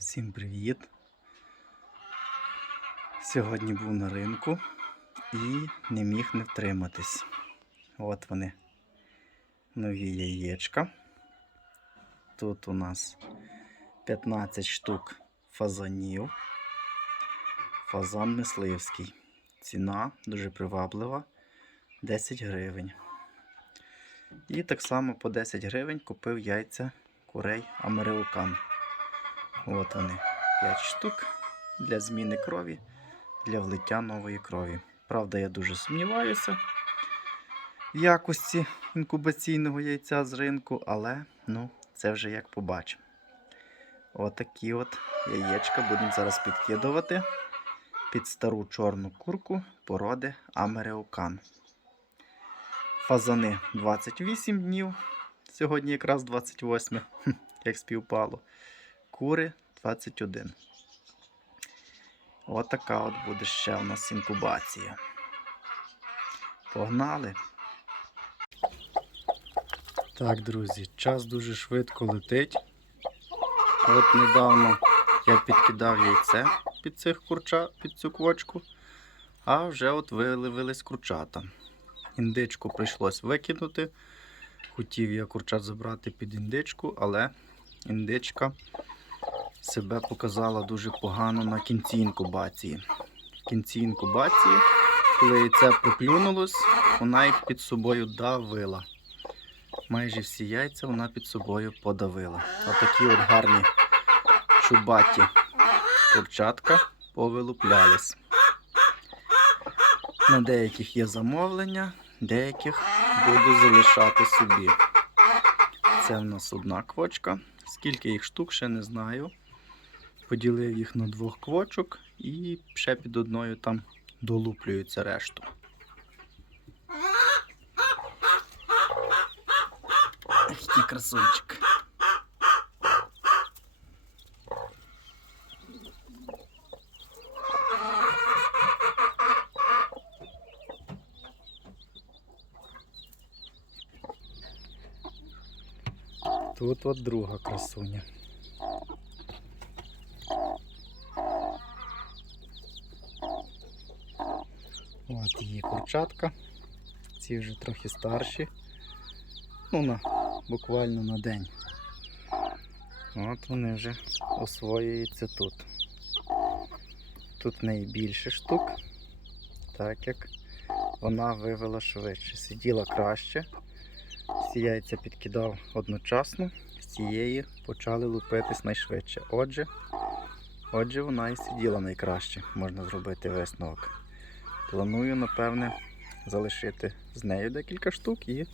Всім привіт! Сьогодні був на ринку і не міг не втриматись. От вони, нові яєчка. Тут у нас 15 штук фазанів. Фазан мисливський. Ціна дуже приваблива 10 гривень. І так само по 10 гривень купив яйця курей Американ. От вони, 5 штук для зміни крові, для влиття нової крові. Правда, я дуже сумніваюся в якості інкубаційного яйця з ринку, але ну, це вже як побачимо. Отакі от яєчка будемо зараз підкидувати під стару чорну курку породи Американ. Фазани 28 днів. Сьогодні якраз 28, як співпало. Кури 21. Отака от буде ще у нас інкубація. Погнали. Так, друзі, час дуже швидко летить. От недавно я підкидав яйце під цих курча, під цю квочку, а вже от виявились курчата. Індичку прийшлось викинути. Хотів я курчат забрати під індичку, але індичка себе показала дуже погано на кінці інкубації. В кінці інкубації, коли яйце проклюнулось, вона їх під собою давила. Майже всі яйця вона під собою подавила. Отакі от гарні чубаті курчатка повилуплялись. На деяких є замовлення, деяких буду залишати собі. Це в нас одна квочка. Скільки їх штук, ще не знаю. Поділив їх на двох квочок і ще під одною там долуплюється решту. Який красунчик. Тут от друга красуня. От її курчатка. Ці вже трохи старші. Ну, на, буквально на день. От вони вже освоюються тут. Тут в неї більше штук, так як вона вивела швидше. Сиділа краще. Всі яйця підкидав одночасно, з цієї почали лупитись найшвидше. Отже, отже, вона і сиділа найкраще, можна зробити висновок. Планую, напевне, залишити з нею декілька штук і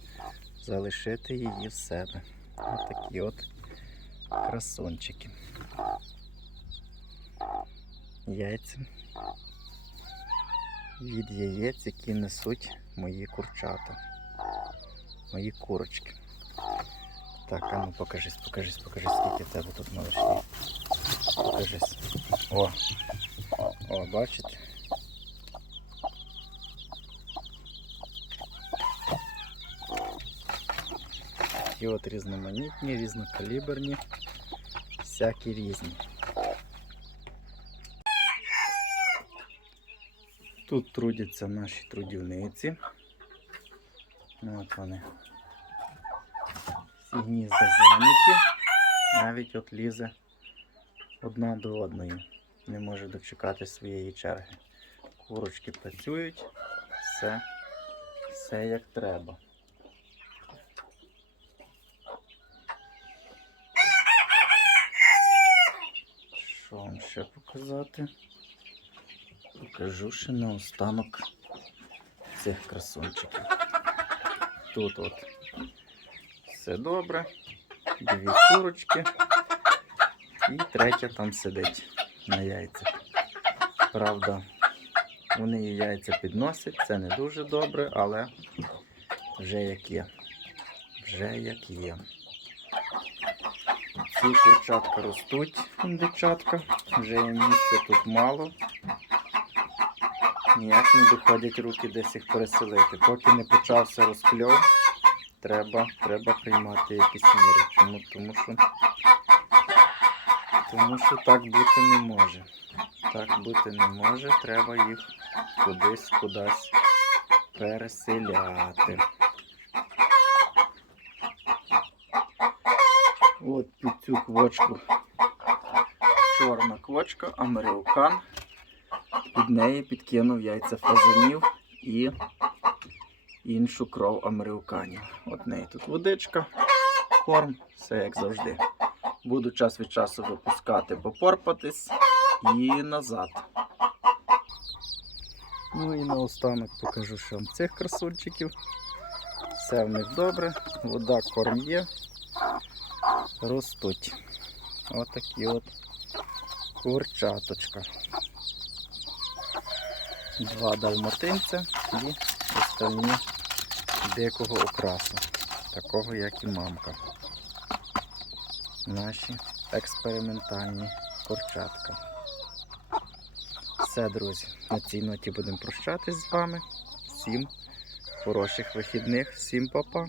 залишити її в себе. Ось такі от красунчики. Яйця від яєць, які несуть мої курчата мої курочки. Так, а ну покажись, покажись, покажись, скільки в тебе тут малышів. Покажись. О! О, бачите? Такі от різноманітні, різнокаліберні, всякі різні. Тут трудяться наші трудівниці. Ну, От вони. Всі гнізда зайняті. Навіть от лізе одна до одної. Не може дочекати своєї черги. Курочки працюють, все, все як треба. Що вам ще показати? Покажу ще наостанок цих красунчиків. Тут от все добре. Дві курочки. І третя там сидить на яйцях. Правда, вони її яйця підносять, це не дуже добре, але вже як є. Вже як є. Ці курчатка ростуть, індичатка, вже є місця тут мало. Ніяк не доходять руки десь їх переселити. Поки не почався розкльов, треба, треба приймати якісь міри. Чому? Тому що Тому що так бути не може. Так бути не може, треба їх кудись кудись переселяти. От під цю квочку чорна квочка, американ. Під неї підкинув яйця фазанів і іншу кров американів. От неї тут водичка, корм, все як завжди. Буду час від часу випускати, попорпатись і назад. Ну і наостанок покажу, що вам цих красунчиків. Все в них добре, вода, корм є, ростуть. Отакі от курчаточка. Два далматинця і остальні дикого окрасу, такого як і мамка. Наші експериментальні курчатка. Все, друзі, на цій ноті будемо прощатись з вами. Всім хороших вихідних, всім па-па.